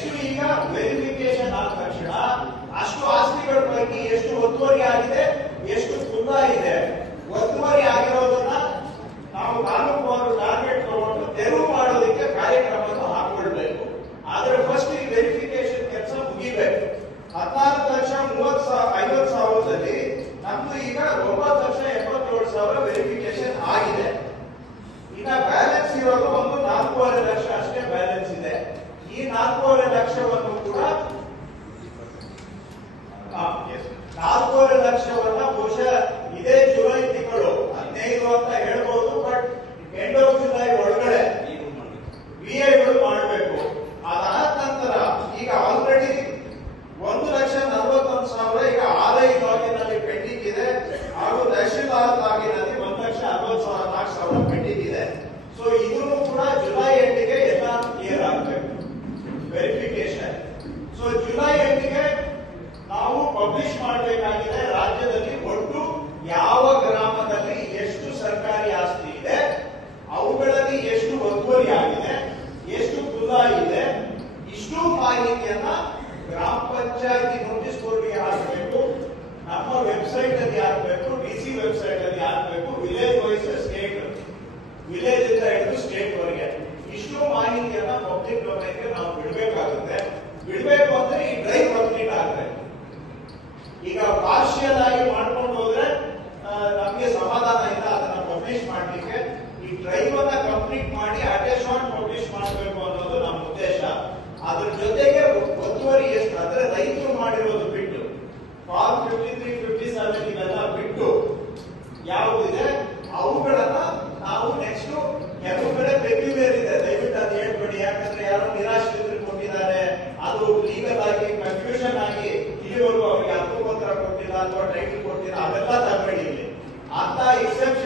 Next ಈಗ verification ಆದ ತಕ್ಷಣ ಅಷ್ಟು ಆಸ್ತಿಗಳ ಪೈಕಿ ಎಷ್ಟು ಒತ್ತುವರಿ ಆಗಿದೆ, ಎಷ್ಟು ಖುಲ್ಲಾ ಇದೆ, ಒತ್ತುವರಿ ಆಗಿರೋದನ್ನ ನಾವು ತಾಲೂಕು ಟಾರ್ಗೆಟ್ ತಗೊಂಡು ತೆರವು ಮಾಡೋದಕ್ಕೆ ಕಾರ್ಯಕ್ರಮವನ್ನು ಹಾಕೊಳ್ಬೇಕು. ಆದ್ರೆ ಫಸ್ಟ್ ಈ ವೆರಿಫಿಕೇಶನ್ ಕೆಲಸ ಮುಗಿಬೇಕು. 14,50,000ದಲ್ಲಿ ನಮ್ದು ಈಗ 9,77,000 ವೆರಿಫಿಕೇಶನ್ ಆಗಿದೆ. ಈಗ ಬ್ಯಾಲೆನ್ಸ್ ಇರೋದು ಒಂದು 4.5 ಲಕ್ಷ ಅಷ್ಟೇ ಬ್ಯಾಲೆನ್ಸ್ ಇದೆ. ಈ 4.5 ಲಕ್ಷವನ್ನು ಕೂಡ 4.5 ಲಕ್ಷವನ್ನ ಬಹುಶಃ ಇದೇ ಜುಲೈ ತಿಂಗಳು 15 ಅಂತ ಹೇಳ್ಬೋದು, ಬಟ್ ಎಂಡ್ ಆಫ್ ಜುಲೈ ಒಳಗಡೆ ವಿಐಗಳು ಮಾಡಬೇಕು. ಅದಾದ ನಂತರ ಈಗ ಆಲ್ರೆಡಿ 1,41,000 ಈಗ ಆರ್ಐ ಲಾಗಿನ್ ನಲ್ಲಿ ಪೆಂಡಿಂಗ್ ಇದೆ, ಹಾಗೂ ತಹಶೀಲ್ದಾರ್ ಲಾಗಿನ್ ನಲ್ಲಿ 1,60,4,000 ಪೆಂಡಿಂಗ್ ಇದೆ. ಸೊ ಇದನ್ನು ಕೂಡ ಜುಲೈ ಎಂಡಿಗೆ ಎಲ್ಲ ಕ್ಲಿಯರ್ ಆಗಬೇಕು ವೆರಿಫಿಕೇಶನ್. ಸೊ ಜುಲೈ ಎಂಡಿಗೆ ನಾವು ಪಬ್ಲಿಷ್ ಮಾಡಬೇಕಾಗಿದೆ ರಾಜ್ಯದಲ್ಲಿ ಒಟ್ಟು ಯಾವ ಗ್ರಾಮದಲ್ಲಿ ಎಷ್ಟು ಸರ್ಕಾರಿ ಆಸ್ತಿ ಇದೆ, ಅವುಗಳಲ್ಲಿ ಎಷ್ಟು ಒತ್ತುವರಿ ಆಗಿದೆ, ಎಷ್ಟು ಖುಲ್ಲಾ ಇದೆ, ಇಷ್ಟು ಮಾಹಿತಿಯನ್ನ ಗ್ರಾಮ ಪಂಚಾಯತಿ ನೋಟಿಸ್ ಬೋರ್ಡ್ಗೆ ಹಾಕಬೇಕು, ನಮ್ಮ ವೆಬ್ಸೈಟ್ ಅಲ್ಲಿ ಹಾಕಬೇಕು, ಡಿಸಿ ವೆಬ್ಸೈಟ್ ಅಲ್ಲಿ ಹಾಕಬೇಕು, ವಿಲೇಜ್ ವೈಸ್ ಸ್ಟೇಟ್, ವಿಲೇಜ್ ಇಂದ ಹಿಡಿದು ಸ್ಟೇಟ್ ವರೆಗೆ ಇಷ್ಟು ಮಾಹಿತಿಯನ್ನ ಪಬ್ಲಿಕ್ ಡೊಮೈನ್ಗೆ ನಾವು ಬಿಡಬೇಕಾಗುತ್ತೆ. ಬಿಡಬೇಕು ಅಂದ್ರೆ ಈ ಡ್ರೈವ್ ಕಂಪ್ಲೀಟ್ ಆಗಬೇಕು. ಈಗ ಪಾರ್ಷಿಯಲ್ ಆಗಿ ಮಾಡ್ಕೊಂಡು ಹೋದ್ರೆ ನಮ್ಗೆ ಸಮಾಧಾನ ಇಲ್ಲ ಅದನ್ನ ಪಬ್ಲಿಷ್ ಮಾಡ್ಲಿಕ್ಕೆ. ಈ ಡ್ರೈವ್ ಅನ್ನ ಕಂಪ್ಲೀಟ್ ಮಾಡಿ ಅಟೆಸ್ಟ್ ಮಾಡಿ ಪಬ್ಲಿಷ್ ಮಾಡಬೇಕು ಅನ್ನೋದು ನಮ್ಮ ಉದ್ದೇಶ. ಅದ್ರ ಜೊತೆಗೆ ಒತ್ತುವರಿ ಎಷ್ಟು ಅಂದ್ರೆ ರೈತರು ಮಾಡಿರೋದು ಬಿಟ್ಟು ಫಾರ್ಮ್ 53, 57 ಇವೆಲ್ಲ ಬಿಟ್ಟು ಯಾವುದಿದೆ ಅವುಗಳನ್ನ ನಾವು ನೆಕ್ಸ್ಟ್ ಕೆಲವು ಕಡೆ ಪೆಕ್ಯುಲಿಯರ್ ಇದೆ, ದಯವಿಟ್ಟು ಅದು ಹೇಳ್ಬೇಡಿ. ಯಾಕಂದ್ರೆ ಯಾರೋ ನಿರಾಶ್ರಿತರು ಕೊಟ್ಟಿದ್ದಾರೆ, ಅದು ಲೀಗಲ್ ಆಗಿ ಕನ್ಫ್ಯೂಷನ್ ಆಗಿ ಇಲ್ಲಿವರೆಗೂ ಅವರಿಗೆ ಹಕ್ಕುಪತ್ರ ಕೊಟ್ಟಿಲ್ಲ ಅಥವಾ ಟೈಟಲ್ ಕೊಟ್ಟಿಲ್ಲ, ಅವೆಲ್ಲ ತಗೊಳ್ಳಿ. ಇಲ್ಲಿ ಅಂತ ಎಕ್ಸೆಪ್ಷನ್